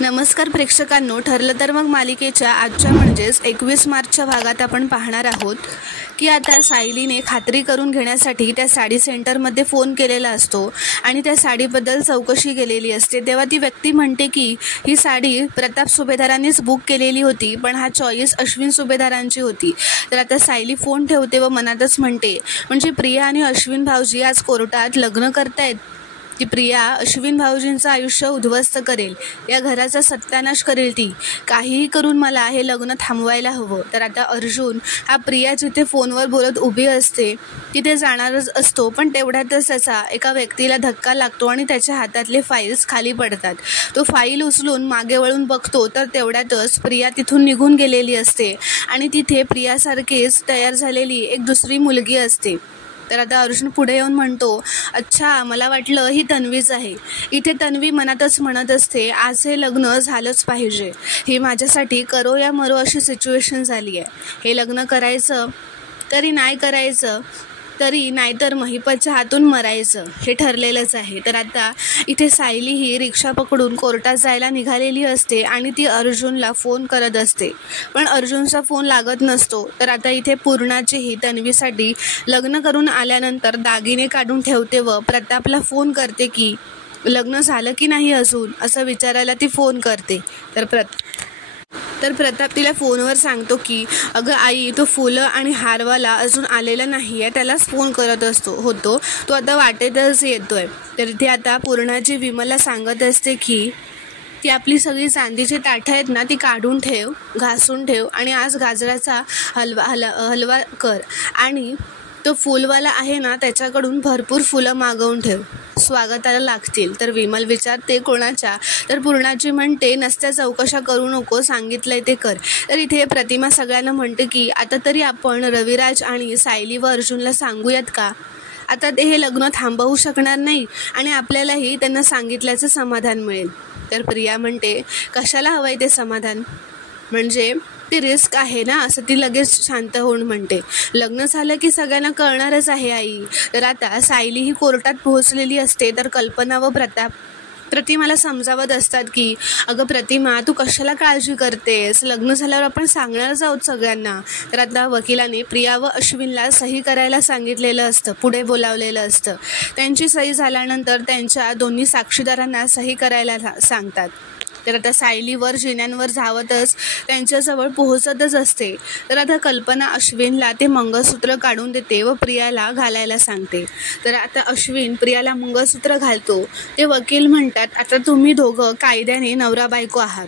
नमस्कार प्रेक्षकांनो, ठरलं तर मग मालिकेच्या आजच्या म्हणजेच 21 मार्चच्या भागात आपण पाहणार आहोत की आता सायलीने खात्री करून घेण्यासाठी त्या साडी सेंटरमध्ये फोन केलेला असतो आणि त्या साडीबद्दल चौकशी केलेली असते। तेव्हा ती व्यक्ती म्हणते की ही साडी प्रताप सुभेदारांनीच बुक केलेली होती, पण हा चॉईस अश्विन सुभेदारांची होती। तर आता सायली फोन ठेवते व मनातच म्हणते, म्हणजे प्रिया आणि अश्विन भाऊजी आज कोर्टात लग्न करतायत। ती प्रिया अश्विन भाऊजींचं आयुष्य उद्ध्वस्त करेल, या घराचा सत्यानाश करेल। ती काहीही करून मला हे लग्न थांबवायला हवं। तर आता अर्जुन हा प्रिया जिथे फोनवर बोलत उभी असते तिथे जाणारच असतो, पण तेवढ्यातच त्याचा एका व्यक्तीला धक्का लागतो आणि त्याच्या हातातले फाईल्स खाली पडतात। तो फाईल उचलून मागे वळून बघतो तर तेवढ्यातच प्रिया तिथून निघून गेलेली असते आणि तिथे प्रियासारखीच तयार झालेली एक दुसरी मुलगी असते। तर आता अर्जुन पुढे येऊन म्हणतो, अच्छा, मला वाटलं ही तन्वीच आहे। इथे तन्वी मनातच म्हणत असते, आज हे लग्न झालंच पाहिजे। ही माझ्यासाठी करो या मरो अशी सिच्युएशन झाली आहे। हे लग्न करायचं तरी नाही करायचं तरी, नाहीतर महिपतच्या हातून मरायचं, हे ठरलेलंच आहे। तर आता इथे सायली ही रिक्षा पकडून कोर्टात जायला निघालेली असते आणि ती अर्जुनला फोन करत असते, पण अर्जुनचा फोन लागत नसतो। तर आता इथे पूर्णाचीही तन्वीसाठी लग्न करून आल्यानंतर दागिने काढून ठेवते व प्रतापला फोन करते की लग्न झालं की नाही अजून, असं विचारायला ती फोन करते। तर प्रताप तिला फोनवर सांगतो की अगं आई, तो फुलं आणि हारवाला अजून आलेला नाही आहे, त्यालाच फोन करत होतो, तो आता वाटेतच येतोय। तर इथे आता पूर्णाची विमलला सांगत असते की ती आपली सगळी चांदीची ताटं आहेत ना, ती काढून ठेव, घासून ठेव आणि आज गाजराचा हलवा कर आणि तो फुलवाला आहे ना त्याच्याकडून भरपूर फुलं मागवून ठेव, स्वागताला लागतील। तर विमल विचारते कोणाच्या, तर पूर्णाची म्हणते नसत्या चौकशा करू नको, सांगितलंय ते कर। तर इथे प्रतिमा सगळ्यांना म्हणते की आता तरी आपण रविराज आणि सायली व अर्जुनला सांगूयात का, आता ते हे लग्न थांबवू शकणार नाही आणि आपल्यालाही त्यांना सांगितल्याचं समाधान मिळेल। तर प्रिया म्हणते कशाला हवंय ते समाधान, म्हणजे ती रिस्क आहे ना, असं ती लगेच शांत होऊन म्हणते। लग्न झालं की सगळ्यांना कळणारच आहे आई। तर आता सायली ही कोर्टात पोहोचलेली असते, तर कल्पना व प्रतिमाला समजावत असतात की अगं प्रतिमा, तू कशाला काळजी करतेस, लग्न झाल्यावर आपण सांगणारच आहोत सगळ्यांना। तर आता वकिलाने प्रिया व अश्विनला सही करायला सांगितलेलं असतं, पुढे बोलावलेलं असतं। त्यांची सही झाल्यानंतर त्यांच्या दोन्ही साक्षीदारांना सही करायला सांगतात। तर आता सायली वर जिन्यांवर धावतच त्यांच्याजवळ पोहोचतच असते। तर आता कल्पना अश्विनला ते मंगळसूत्र काढून देते व प्रियाला घालायला सांगते। तर आता अश्विन प्रियाला मंगळसूत्र घालतो। ते वकील म्हणतात, आता तुम्ही दोघं कायद्याने नवरा बायको आहात।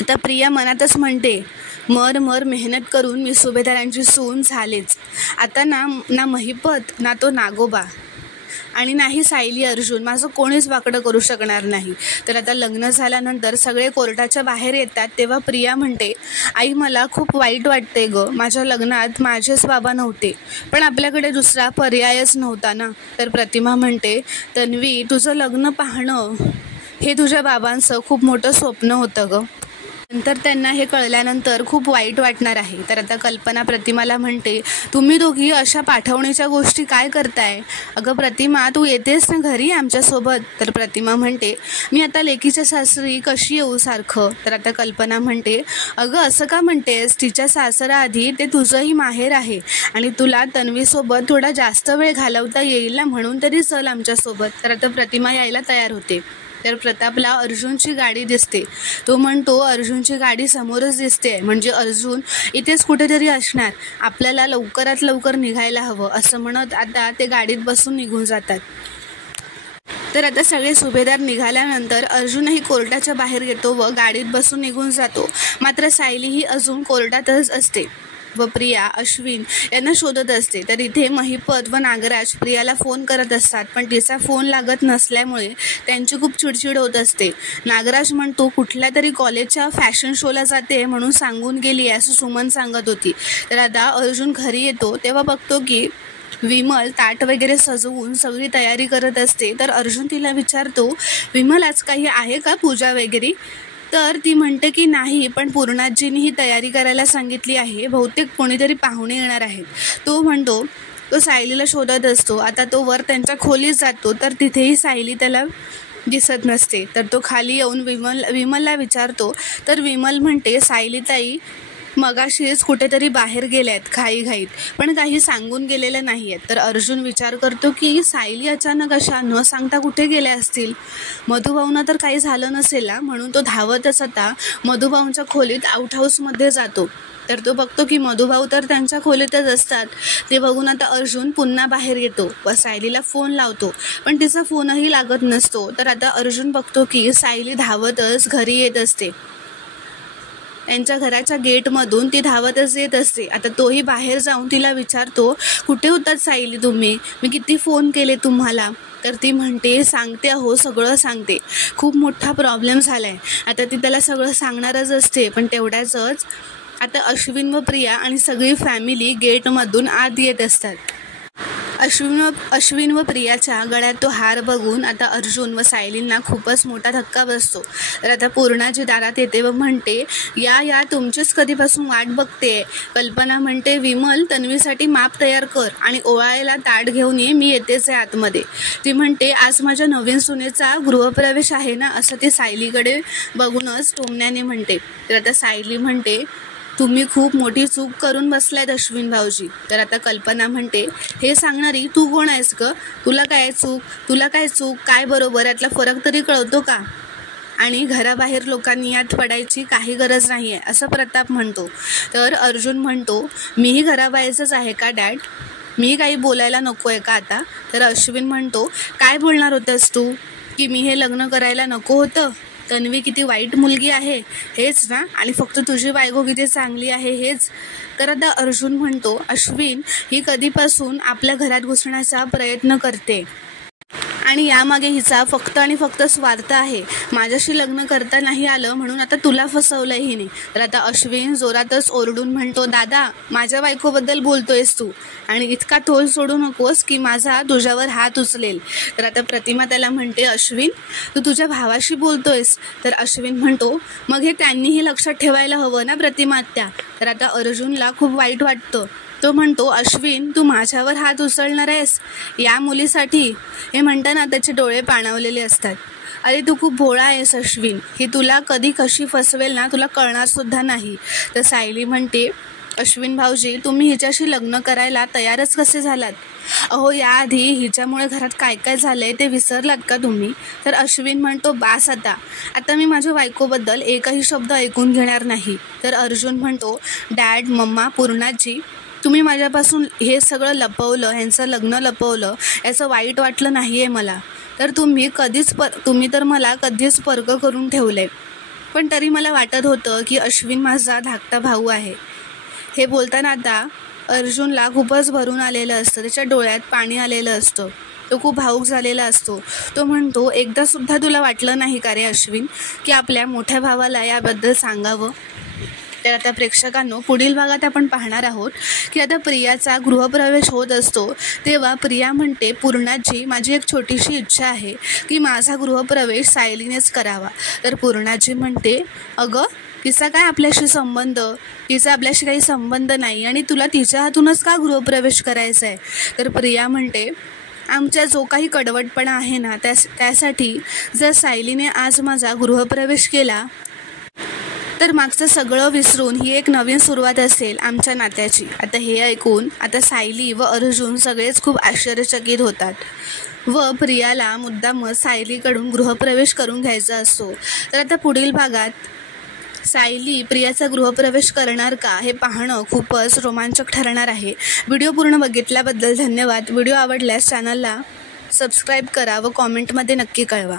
आता प्रिया मनातच म्हणते, मर मेहनत करून मी सुभेदारांची सून झालेच, आता ना महिपत ना तो नागोबा आणि नाही सायली अर्जुन, माझं कोणीच वाकडं करू शकणार नाही। तर आता लग्न झाल्यानंतर सगळे कोर्टाच्या बाहेर येतात, तेव्हा प्रिया म्हणते, आई मला खूप वाईट वाटते ग, माझ्या लग्नात माझेच बाबा नव्हते, पण आपल्याकडे दुसरा पर्यायच नव्हता ना। तर प्रतिमा म्हणते, तन्वी, तुझं लग्न पाहणं हे तुझ्या बाबांचं खूप मोठं स्वप्न होतं ग, नंतर त्यांना हे कळल्यानंतर खूप वाईट वाटणार आहे। तर आता कल्पना प्रतिमाला म्हणते, तुम्ही दोघी अशा पाठवणीच्या गोष्टी काय करताय, अगं प्रतिमा तू येतेस ना घरी आमच्यासोबत। तर प्रतिमा म्हणते, मी आता लेकीच्या सासरी कशी येऊ सारखं। तर आता कल्पना म्हणते, अगं असं का म्हणतेस, तिच्या सासराआधी ते तुझंही माहेर आहे आणि तुला तन्वीसोबत थोडा जास्त वेळ घालवता येईल ना, म्हणून तरी चल आमच्यासोबत। तर आता प्रतिमा यायला तयार होते। तर प्रतापला अर्जुनची गाडी दिसते, तो म्हणतो अर्जुनची गाडी समोरच दिसते, म्हणजे अर्जुन इथेच कुठेतरी असणार, आपल्याला लवकरात लवकर निघायला हवं, असं म्हणत आता ते गाडीत बसून निघून जातात। तर आता सगळे सुभेदार निघाल्यानंतर अर्जुनही कोर्टाच्या बाहेर येतो व गाडीत बसून निघून जातो। मात्र सायली ही अजून कोर्टातच असते व प्रिया अश्विन यांना शोधत असते। तर इथे महिपत व नागराज प्रियाला फोन करत असतात, पण तिचा फोन लागत नसल्यामुळे त्यांची खूप चिडचिड होत असते। नागराज म्हणतो कुठल्या तरी कॉलेजच्या फॅशन शोला जाते म्हणून सांगून गेली असं सुमन सांगत होती। तर आता अर्जुन घरी येतो तेव्हा बघतो की विमल ताट वगैरे सजवून सगळी तयारी करत असते। तर अर्जुन तिला विचारतो, विमल आज काही आहे का पूजा वगैरे। तर ती म्हणते की नाही, पण पूर्णाजींनी ही तयारी करायला सांगितली आहे, बहुतेक कोणीतरी पाहुणे येणार आहेत। तो म्हणतो, तो सायलीला शोधत असतो। आता तो वर त्यांच्या खोलीत जातो, तर तिथेही सायली त्याला दिसत नसते. तर तो खाली येऊन विमलला विचारतो. तर विमल म्हणते, सायलीताई मगाशीच कुठेतरी बाहेर गेल्यात घाईघाईत, पण काही सांगून गेलेल्या नाही आहेत. तर अर्जुन विचार करतो की सायली अचानक अशा न सांगता कुठे गेल्या असतील. मधुभाऊंना तर काही झालं नसेल ना, म्हणून तो धावतच आता मधुभाऊंच्या खोलीत आउट हाऊसमध्ये जातो. तर तो बघतो की मधुभाऊ तर त्यांच्या खोलीतच असतात. ते बघून आता अर्जुन पुन्हा बाहेर येतो व सायलीला फोन लावतो, पण तिचा फोनही लागत नसतो. तर आता अर्जुन बघतो की सायली धावतच घरी येत असते. त्यांच्या घराच्या गेटमधून ती धावतच येत असते. आता तोही बाहेर जाऊन तिला विचारतो, कुठे होतात सायली तुम्ही? मी किती फोन केले तुम्हाला? तर ती म्हणते, सांगते अहो, सगळं सांगते. खूप मोठा प्रॉब्लेम झाला आहे. आता ती त्याला सगळं सांगणारच असते, पण तेवढ्याचंच आता अश्विन व प्रिया आणि सगळी फॅमिली गेटमधून आत येत असतात. अश्विन व प्रियाच्या गळ्यात तो हार बघून आता अर्जुन व सायलींना खूपच मोठा धक्का बसतो. तर आता पूर्णाजी दारात येते व म्हणते, या तुमचीच कधीपासून वाट बघते. कल्पना म्हणते, विमल तन्वीसाठी माप तयार कर आणि ओवाळायला ताट घेऊन ये, मी येतेच आहे आतमध्ये. ती म्हणते, आज माझ्या नवीन सुनेचा गृहप्रवेश आहे ना, असं ती सायलीकडे बघूनच टोमण्याने म्हणते. तर आता सायली म्हणते, तुम्ही खूप मोठी चूक करून बसलायत अश्विन भाऊजी. तर आता कल्पना म्हणते, हे सांगणारी तू कोण आहेस ग? तुला काय चूक काय बरोबर यातला फरक तरी कळतो का? आणि घराबाहेर लोकांनी यात पडायची काही गरज नाही आहे, असं प्रताप म्हणतो. तर अर्जुन म्हणतो, मीही घराबाहेरच आहे का डॅड? मी काही बोलायला नको आहे का आता? तर अश्विन म्हणतो, काय बोलणार होतंस तू? की मी हे लग्न करायला नको होतं? तन्वी किती वाईट मुलगी आहे हेच ना? आणि फक्त तुझी बायको किती चांगली आहे हेच? तर आता अर्जुन म्हणतो, अश्विन ही कधीपासून आपल्या घरात घुसण्याचा प्रयत्न करते आणि यामागे हिचा फक्त आणि फक्त स्वार्थ आहे. माझ्याशी लग्न करता नाही आलं म्हणून आता तुला फसवलंय हिने. तर आता अश्विन जोरातच ओरडून म्हणतो, दादा माझ्या बायकोबद्दल बोलतोयस तू आणि इतका तोल सोडू नकोस की माझा तुझ्यावर हात उचलेल. तर आता प्रतिमा त्याला म्हणते, अश्विन तू तुझ्या भावाशी बोलतोयस? तर अश्विन म्हणतो, मग हे त्यांनीही लक्षात ठेवायला हवं ना प्रतिमा आत्या. तर आता अर्जुनला खूप वाईट वाटतं. तो म्हणतो, अश्विन तू माझ्यावर हात उचलणार आहेस या मुलीसाठी? हे म्हणताना त्याचे डोळे पाणावलेले असतात. अरे तू खूप भोळा आहेस अश्विन, ही तुला कधी कशी फसवेल ना तुला कळणार सुद्धा नाही. तर सायली म्हणते, अश्विन भाऊजी तुम्ही हिच्याशी लग्न करायला तयारच कसे झालात? अहो याआधी हिच्यामुळे घरात काय काय झालंय ते विसरलात का तुम्ही? तर अश्विन म्हणतो, बास आता मी माझ्या बायकोबद्दल एकही शब्द ऐकून घेणार नाही. तर अर्जुन म्हणतो, डॅड मम्मा पूर्णाजी तुम्ही माझ्यापासून हे सगळं लपवलं, ह्यांचं लग्न लपवलं, याचं वाईट वाटलं नाही आहे मला. तर तुम्ही तर मला कधीच परक करून ठेवले, पण तरी मला वाटत होतं की अश्विन माझा धाकटा भाऊ आहे. हे बोलताना आता अर्जुनला खूपच भरून आलेलं असतं, त्याच्या डोळ्यात पाणी आलेलं असतं, तो खूप भावूक झालेला असतो. तो म्हणतो, एकदासुद्धा तुला वाटलं नाही का रे अश्विन की आपल्या मोठ्या भावाला याबद्दल सांगावं? तर आता प्रेक्षकांनो, पुढील भागात आपण पाहणार आहोत की आता प्रियाचा गृहप्रवेश होत असतो तेव्हा प्रिया म्हणते, पूर्णाजी माझी एक छोटीशी इच्छा आहे की माझा गृहप्रवेश सायलीनेच करावा. तर पूर्णाजी म्हणते, अगं तिचा काय आपल्याशी संबंध? तिचा आपल्याशी काही संबंध नाही आणि तुला तिच्या हातूनच का गृहप्रवेश करायचा आहे? तर प्रिया म्हणते, आमच्या जो काही कडवटपणा आहे ना त्यासाठी जर सायलीने आज माझा गृहप्रवेश केला तर मागचं सगळं विसरून ही एक नवीन सुरुवात असेल आमच्या नात्याची. आता हे ऐकून आता सायली व अर्जुन सगळेच खूप आश्चर्यचकित होतात व प्रियाला मुद्दामच सायलीकडून गृहप्रवेश करून घ्यायचा असतो. तर आता पुढील भागात सायली प्रियाचा गृहप्रवेश करणार का हे पाहणं खूपच रोमांचक ठरणार आहे. व्हिडिओ पूर्ण बघितल्याबद्दल धन्यवाद. व्हिडिओ आवडल्यास चॅनलला सबस्क्राईब करा व कॉमेंटमध्ये नक्की कळवा.